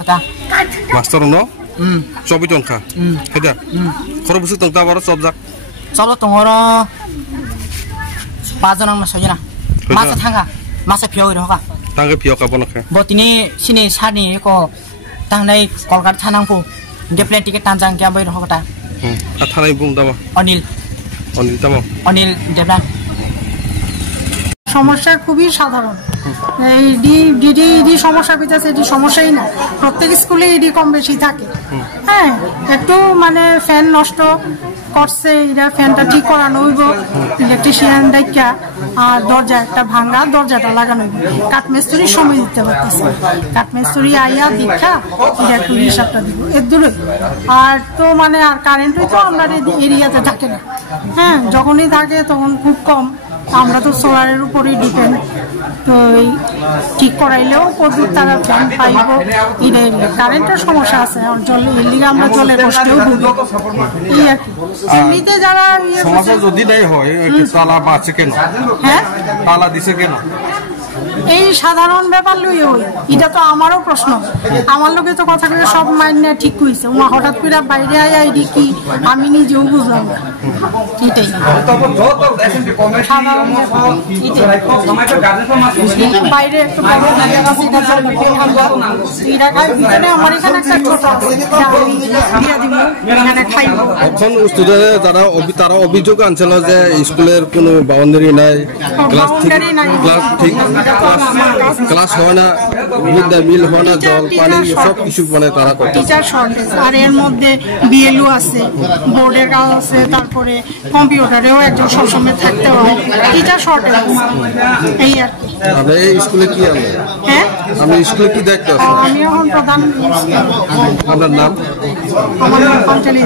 kata. Master no? Cobi tonka. Heda. Koro busuk tongta baru sobjak. Solo tongoro pajanang na sojana. Masa thanga, masa piau iro ka. Tangga piau ka bonaka. Botini sini sani ko tangnai Kolkata thanangpu. Geplen tiket tanjang kya bai ro kata. Athanai bung dama. Anil tama. Anil Deblan. সমস্যা খুবই সাধারণ এই D সমস্যা বিতাছে এটি সমস্যাই না প্রত্যেক স্কুলে এডি কম বেশি থাকে হ্যাঁ একটু মানে ফ্যান নষ্ট করছে এরা ফ্যানটা ঠিক করানো হইব ইলেকট্রিশিয়ান ডাইকা আর দরজা একটা ভাঙা দরজাটা লাগানো হইব কাঠমিস্ত্রি সময় দিতে পারতেছে কাঠমিস্ত্রি আইয়া দীক্ষা এটা একটু হিসাবটা দিব এর দূরে আর তো মানে আর কারেন্টই তো আমরা এরিয়াতে থাকে না হ্যাঁ যখনই থাকে তখন খুব কম আমরা তো সোলারের উপরেই ডিপেন্ড তো ঠিক করাইলেও প্রচুর তারা ফ্যান পাইব কারেন্টের সমস্যা আছে জল এর লিগে আমরা জলের কষ্টেও ভুগি এই আর কি এমনিতে যারা সমস্যা যদি নাই হয় তালা বাঁচে কেন হ্যাঁ তালা দিছে কেন এই সাধারণ ব্যাপার লই হই এটা তো আমারও প্রশ্ন আমার লোকে তো কথা কয়ে সব মাইন্ড ঠিক হইছে ওমা হঠাৎ করে বাইরে আয়া এডি কি আমি নিজেও বুঝলাম না এটাই বাইরে একটু বড় জায়গা আছে এটা ভিতরে আমার এখানে একটা ছোট দিয়া দিব এখানে খাইব এখন স্টুডেন্ট তারা অভিযোগ আনছিল যে স্কুলের কোনো বাউন্ডারি নাই ক্লাস ঠিক ক্লাস হয় না মিড ডে মিল হয় না জল পানি সব কিছু মানে তারা করে টিচার শর্টেজ আর এর মধ্যে বিএলও আছে বোর্ডের কাজ আছে তারপরে কম্পিউটারেও একজন সবসময় থাকতে হয় টিচার শর্টেজ এই আর কি আপনি এই স্কুলে কি আছেন হ্যাঁ আমি স্কুলে কি দেখতে আছি আমি এখন প্রধান আপনার নাম আমার নাম পাঞ্চালী